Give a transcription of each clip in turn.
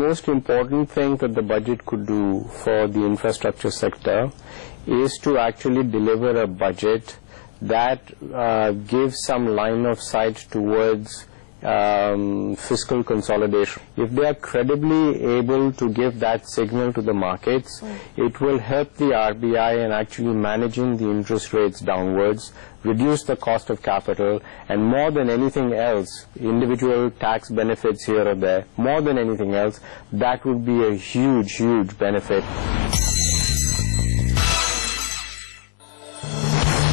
most important thing that the budget could do for the infrastructure sector is to actually deliver a budget that gives some line of sight towards fiscal consolidation. If they are credibly able to give that signal to the markets, it will help the RBI in actually managing the interest rates downwards, reduce the cost of capital, and more than anything else, individual tax benefits here or there, more than anything else, that would be a huge, huge benefit.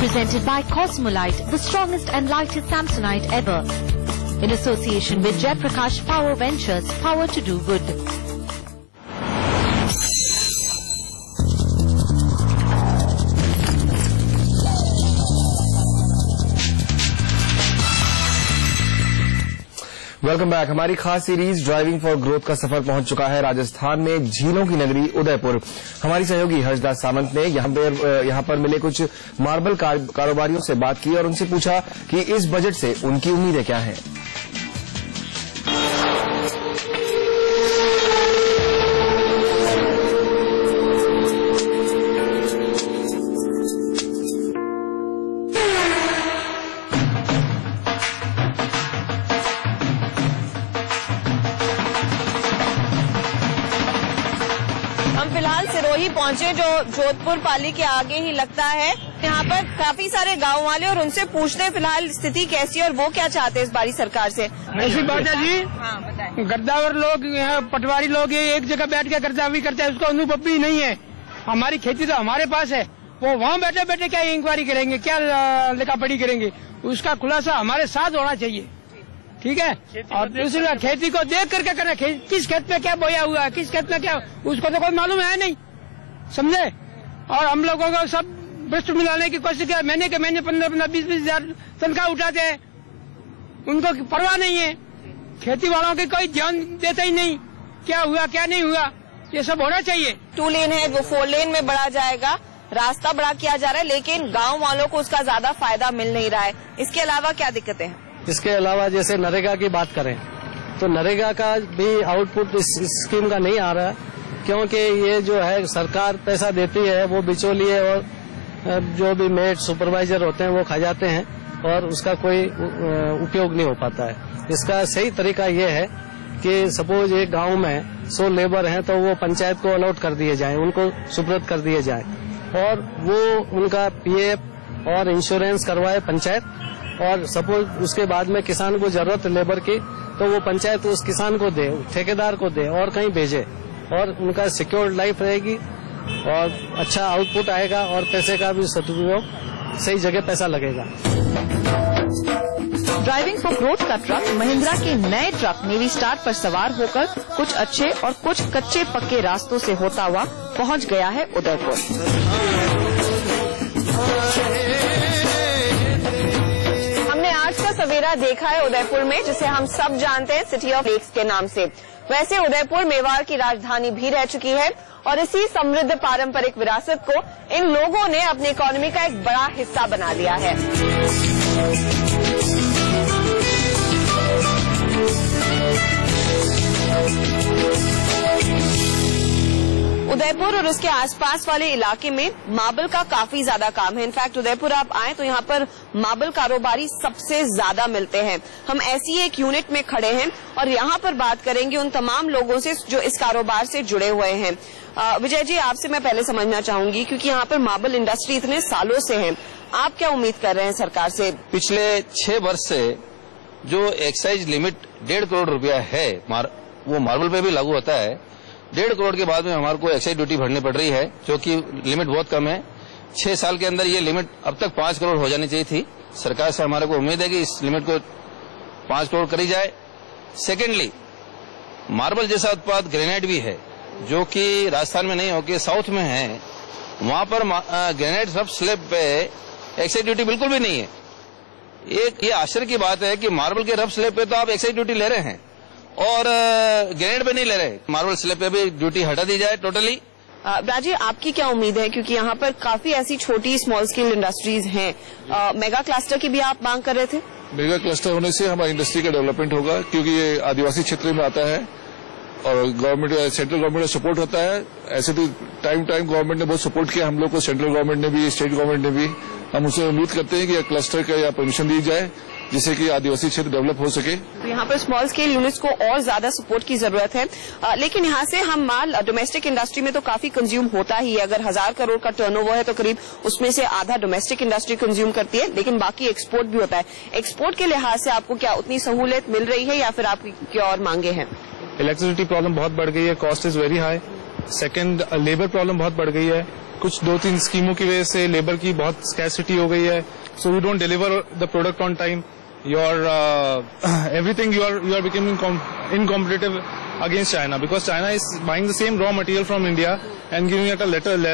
Presented by Cosmolite, the strongest and lightest Samsonite ever. In association with Jaiprakash Power Ventures, power to do good. Welcome back. हमारी खास series driving for growth का सफर पहुंच चुका है राजस्थान में झीलों की नगरी उदयपुर। हमारी सहयोगी हर्षदास सामंत ने यहां पर मिले कुछ मार्बल कारोबारियों से बात की और उनसे पूछा कि इस बजट से उनकी उम्मीदें क्या हैं। फिलहाल सिरोही पहुंचे जो जोधपुर पाली के आगे ही लगता है। यहाँ पर काफी सारे गांव वाले और उनसे पूछते हैं फिलहाल स्थिति कैसी है और वो क्या चाहते हैं इस बारी सरकार से। ऐसी बात है जी, गर्दावर लोग यहाँ पटवारी लोग ये एक जगह बैठ के गर्दावी करते हैं, उसका अनुभव भी नहीं है। हमारी खेती तो हमारे पास है, वो वहाँ बैठे बैठे क्या इंक्वायरी करेंगे, क्या लिखा पढ़ी करेंगे, उसका खुलासा हमारे साथ होना चाहिए। ठीक है, और दूसरी खेती को देख करके करना, किस खेत में क्या बोया हुआ है, किस खेत में क्या, उसको तो कोई मालूम है नहीं, समझे। और हम लोगों को सब भ्रष्ट मिलाने की कोशिश किया। महीने के महीने 15-15, 20-20 हजार तनख्वाह उठाते हैं, उनको परवाह नहीं है। खेती वालों की कोई ध्यान देता ही नहीं, क्या हुआ क्या नहीं हुआ, ये सब होना चाहिए। 2 लेन है वो 4 लेन में बढ़ा जाएगा, रास्ता बड़ा किया जा रहा है, लेकिन गाँव वालों को उसका ज्यादा फायदा मिल नहीं रहा है। इसके अलावा क्या दिक्कतें हैं? इसके अलावा जैसे नरेगा की बात करें तो नरेगा का भी आउटपुट इस स्कीम का नहीं आ रहा है, क्योंकि ये जो है सरकार पैसा देती है, वो बिचौलिए और जो भी मेट सुपरवाइजर होते हैं वो खा जाते हैं और उसका कोई उपयोग नहीं हो पाता है। इसका सही तरीका ये है कि सपोज एक गांव में 100 लेबर हैं तो वो पंचायत को अलॉट कर दिए जाएं, उनको सुपुर्द कर दिए जाएं और वो उनका पीएफ और इंश्योरेंस करवाए पंचायत, और सपोज उसके बाद में किसान को जरूरत लेबर की तो वो पंचायत उस किसान को दे, ठेकेदार को दे और कहीं भेजे, और उनका सिक्योर्ड लाइफ रहेगी और अच्छा आउटपुट आएगा और पैसे का भी सदुपयोग, सही जगह पैसा लगेगा। ड्राइविंग फॉर ग्रोथ का ट्रक महिंद्रा के नए ट्रक नेवी स्टार पर सवार होकर कुछ अच्छे और कुछ कच्चे पक्के रास्तों से होता हुआ पहुंच गया है उदयपुर। सवेरा देखा है उदयपुर में, जिसे हम सब जानते हैं सिटी ऑफ लेक्स के नाम से। वैसे उदयपुर मेवाड़ की राजधानी भी रह चुकी है और इसी समृद्ध पारंपरिक विरासत को इन लोगों ने अपनी इकोनॉमी का एक बड़ा हिस्सा बना लिया है। उदयपुर और उसके आसपास वाले इलाके में मार्बल का काफी ज्यादा काम है। इनफैक्ट उदयपुर आप आए तो यहाँ पर मार्बल कारोबारी सबसे ज्यादा मिलते हैं। हम ऐसी एक यूनिट में खड़े हैं और यहाँ पर बात करेंगे उन तमाम लोगों से जो इस कारोबार से जुड़े हुए हैं। विजय जी, आपसे मैं पहले समझना चाहूंगी, क्योंकि यहाँ पर मार्बल इंडस्ट्री इतने सालों से है, आप क्या उम्मीद कर रहे हैं सरकार से? पिछले 6 वर्ष से जो एक्साइज लिमिट 1.5 करोड़ रुपया है वो मार्बल पे भी लागू होता है। 1.5 करोड़ के बाद में हमारे को एक्साइज ड्यूटी भरनी पड़ रही है, जो कि लिमिट बहुत कम है। 6 साल के अंदर ये लिमिट अब तक 5 करोड़ हो जानी चाहिए थी। सरकार से हमारे को उम्मीद है कि इस लिमिट को 5 करोड़ करी जाए। सेकेंडली, मार्बल जैसा उत्पाद ग्रेनाइट भी है, जो कि राजस्थान में नहीं होकर साउथ में है। वहां पर ग्रेनाइट रफ स्लैब पे एक्साइज ड्यूटी बिल्कुल भी नहीं है। एक ये आश्चर्य की बात है कि मार्बल के रफ स्लैब पे तो आप एक्साइज ड्यूटी ले रहे हैं और ग्रेनाइट पे नहीं ले रहे। मार्बल स्लैब पे भी ड्यूटी हटा दी जाए टोटली। राजी, आपकी क्या उम्मीद है, क्योंकि यहाँ पर काफी ऐसी छोटी स्मॉल स्केल इंडस्ट्रीज हैं। मेगा क्लस्टर की भी आप मांग कर रहे थे। मेगा क्लस्टर होने से हमारी इंडस्ट्री का डेवलपमेंट होगा, क्योंकि ये आदिवासी क्षेत्र में आता है और गवर्नमेंट सेंट्रल गवर्नमेंट का सपोर्ट होता है। ऐसे तो टाइम गवर्नमेंट ने बहुत सपोर्ट किया हम लोग को, सेंट्रल गवर्नमेंट ने भी, स्टेट गवर्नमेंट ने भी। हम उनसे उम्मीद करते हैं कि क्लस्टर का या परमिशन दी जाए जिससे कि आदिवासी क्षेत्र डेवलप हो सके। तो यहाँ पर स्मॉल स्केल यूनिट्स को और ज्यादा सपोर्ट की जरूरत है, लेकिन यहाँ से हम माल डोमेस्टिक इंडस्ट्री में तो काफी कंज्यूम होता ही है। अगर 1000 करोड़ का टर्नओवर है तो करीब उसमें से आधा डोमेस्टिक इंडस्ट्री कंज्यूम करती है, लेकिन बाकी एक्सपोर्ट भी होता है। एक्सपोर्ट के लिहाज से आपको क्या उतनी सहूलियत मिल रही है या फिर आपकी क्या और मांगे हैं? इलेक्ट्रिसिटी प्रॉब्लम बहुत बढ़ गई है, cost is very high. Second, labour problem बहुत बढ़ गई है। कुछ 2-3 स्कीमों की वजह से लेबर की बहुत स्कैरसिटी हो गई है। So we don't deliver the product on time. Your everything you are becoming incompetitive against China, because China is buying the same raw material from India and giving it a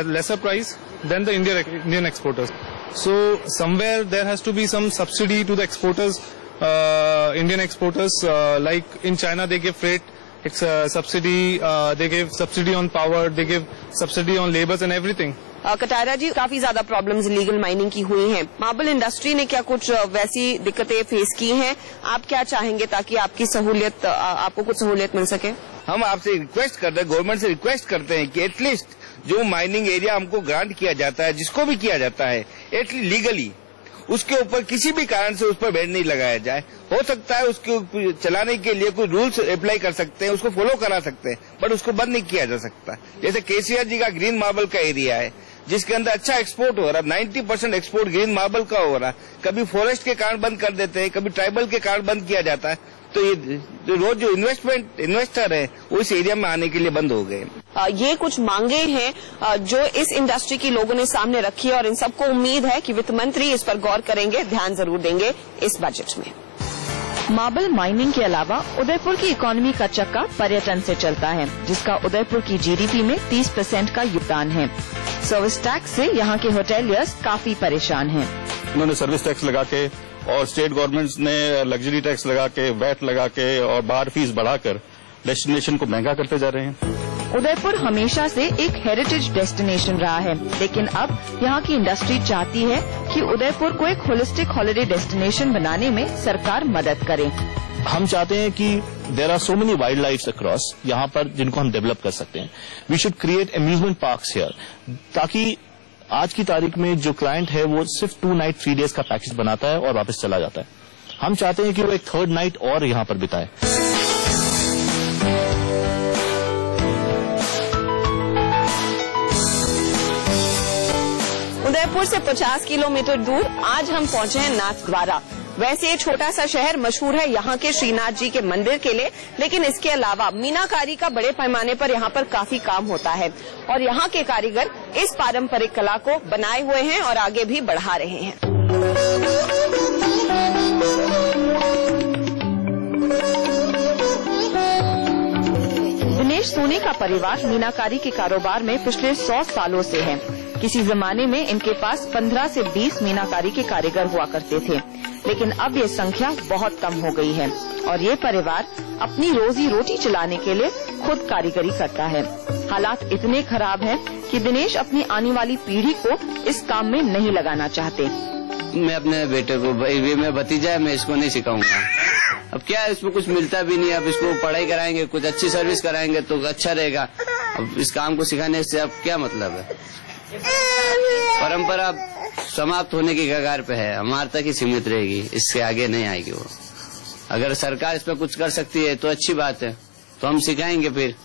lesser price than the Indian exporters. So somewhere there has to be some subsidy to the exporters, Indian exporters. Like in China they give freight subsidy, they give subsidy on power, they give subsidy on labors and everything. Katara ji, काफी ज्यादा problems illegal mining की हुई हैं। Marble industry ने क्या कुछ वैसी दिक्कतें फेस की हैं? आप क्या चाहेंगे ताकि आपको कुछ सहूलियत मिल सके? हम आपसे रिक्वेस्ट करते हैं, गवर्नमेंट से रिक्वेस्ट करते हैं कि एटलीस्ट जो माइनिंग एरिया हमको ग्रांट किया जाता है, जिसको भी किया जाता है, एटलीस्ट लीगली उसके ऊपर किसी भी कारण से उस पर बैन नहीं लगाया जाए। हो सकता है उसके चलाने के लिए कोई रूल्स अप्लाई कर सकते हैं, उसको फॉलो करा सकते हैं, बट उसको बंद नहीं किया जा सकता। जैसे केसीआर जी का ग्रीन मार्बल का एरिया है जिसके अंदर अच्छा एक्सपोर्ट हो रहा है, 90% एक्सपोर्ट ग्रीन मार्बल का हो रहा है। कभी फॉरेस्ट के कारण बंद कर देते हैं, कभी ट्राइबल के कारण बंद किया जाता है, तो ये रोज जो इन्वेस्टर है वो इस एरिया में आने के लिए बंद हो गए। ये कुछ मांगे हैं जो इस इंडस्ट्री की लोगों ने सामने रखी है और इन सबको उम्मीद है कि वित्त मंत्री इस पर गौर करेंगे, ध्यान जरूर देंगे इस बजट में। मार्बल माइनिंग के अलावा उदयपुर की इकोनॉमी का चक्का पर्यटन से चलता है, जिसका उदयपुर की जीडीपी में 30% का योगदान है। सर्विस टैक्स से यहाँ के होटेलियर्स काफी परेशान हैं। उन्होंने सर्विस टैक्स लगा के और स्टेट गवर्नमेंट्स ने लग्जरी टैक्स लगा के, वैट लगा के और बाहर फीस बढ़ाकर डेस्टिनेशन को महंगा करते जा रहे हैं। उदयपुर हमेशा से एक हेरिटेज डेस्टिनेशन रहा है, लेकिन अब यहाँ की इंडस्ट्री चाहती है कि उदयपुर को एक होलिस्टिक हॉलिडे डेस्टिनेशन बनाने में सरकार मदद करे। हम चाहते हैं कि there are so many wild lifes across यहाँ पर जिनको हम डेवलप कर सकते हैं। We should create amusement parks here, ताकि आज की तारीख में जो क्लाइंट है वो सिर्फ 2 नाइट 3 डेज का पैकेज बनाता है और वापस चला जाता है। हम चाहते हैं कि वो एक 3rd नाइट और यहाँ पर बिताए। उदयपुर से 50 किलोमीटर दूर आज हम पहुंचे हैं नाथद्वारा। वैसे ये छोटा सा शहर मशहूर है यहाँ के श्रीनाथ जी के मंदिर के लिए, लेकिन इसके अलावा मीनाकारी का बड़े पैमाने पर यहाँ पर काफी काम होता है और यहाँ के कारीगर इस पारंपरिक कला को बनाए हुए हैं और आगे भी बढ़ा रहे हैं। दिनेश सोनी का परिवार मीनाकारी के कारोबार में पिछले 100 सालों से है। किसी जमाने में इनके पास 15 से 20 मीनाकारी के कारीगर हुआ करते थे, लेकिन अब ये संख्या बहुत कम हो गई है और ये परिवार अपनी रोजी रोटी चलाने के लिए खुद कारीगरी करता है। हालात इतने खराब हैं कि दिनेश अपनी आने वाली पीढ़ी को इस काम में नहीं लगाना चाहते। मैं अपने बेटे को, भाई मैं भतीजा है, मैं इसको नहीं सिखाऊंगा। अब क्या इसमें कुछ मिलता भी नहीं, अब इसको पढ़ाई कराएंगे, कुछ अच्छी सर्विस कराएंगे तो अच्छा रहेगा। अब इस काम को सिखाने से अब क्या मतलब है? परंपरा समाप्त होने की कगार पे है, हमारे तक ही सीमित रहेगी, इससे आगे नहीं आएगी वो। अगर सरकार इस पर कुछ कर सकती है तो अच्छी बात है, तो हम सिखाएंगे फिर।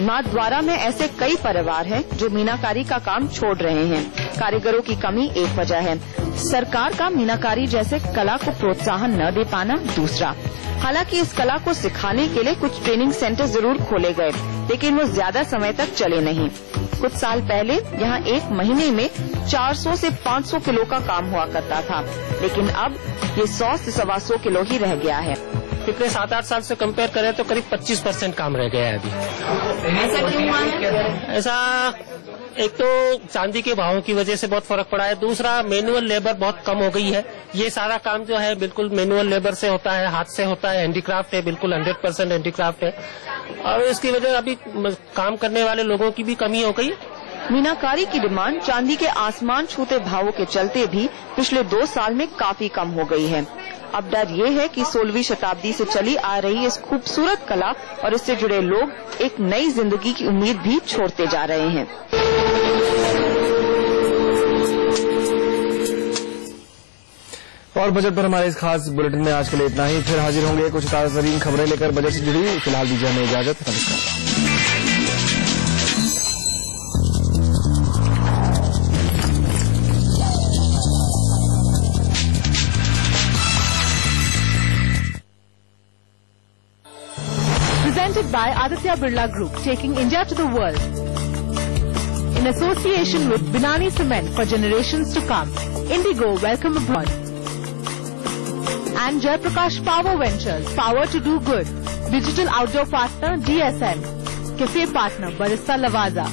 नाथद्वारा में ऐसे कई परिवार हैं जो मीनाकारी का काम छोड़ रहे हैं। कारीगरों की कमी एक वजह है, सरकार का मीनाकारी जैसे कला को प्रोत्साहन न दे पाना दूसरा। हालांकि इस कला को सिखाने के लिए कुछ ट्रेनिंग सेंटर जरूर खोले गए, लेकिन वो ज्यादा समय तक चले नहीं। कुछ साल पहले यहाँ एक महीने में 400 से 500 किलो का काम हुआ करता था, लेकिन अब ये 100 से 125 किलो ही रह गया है। पिछले 7-8 साल से कंपेयर करें तो करीब 25% काम रह गया है अभी। ऐसा क्यों हुआ है? ऐसा एक तो चांदी के भावों की वजह से बहुत फर्क पड़ा है, दूसरा मैनुअल लेबर बहुत कम हो गई है। ये सारा काम जो है बिल्कुल मैनुअल लेबर से होता है, हाथ से होता है, हैंडीक्राफ्ट है, बिल्कुल 100% हैंडीक्राफ्ट है और इसकी वजह अभी काम करने वाले लोगों की भी कमी हो गई। मीनाकारी की डिमांड चांदी के आसमान छूते भावों के चलते भी पिछले 2 साल में काफी कम हो गई है। अब डर ये है कि 16वीं शताब्दी से चली आ रही इस खूबसूरत कला और इससे जुड़े लोग एक नई जिंदगी की उम्मीद भी छोड़ते जा रहे हैं। और बजट पर हमारे इस खास बुलेटिन में आज के लिए इतना ही। फिर हाजिर होंगे कुछ ताज़ा तरीन खबरें लेकर बजट से जुड़ी। फिलहाल दीजिए हमें इजाजत। नमस्कार। Presented by Aditya Birla Group, taking India to the world. In association with Binani Cement for generations to come. Indigo, welcome aboard. And Jaiprakash Power Ventures, power to do good. Digital outdoor partner DSN. Cafe partner Barista Lavaza.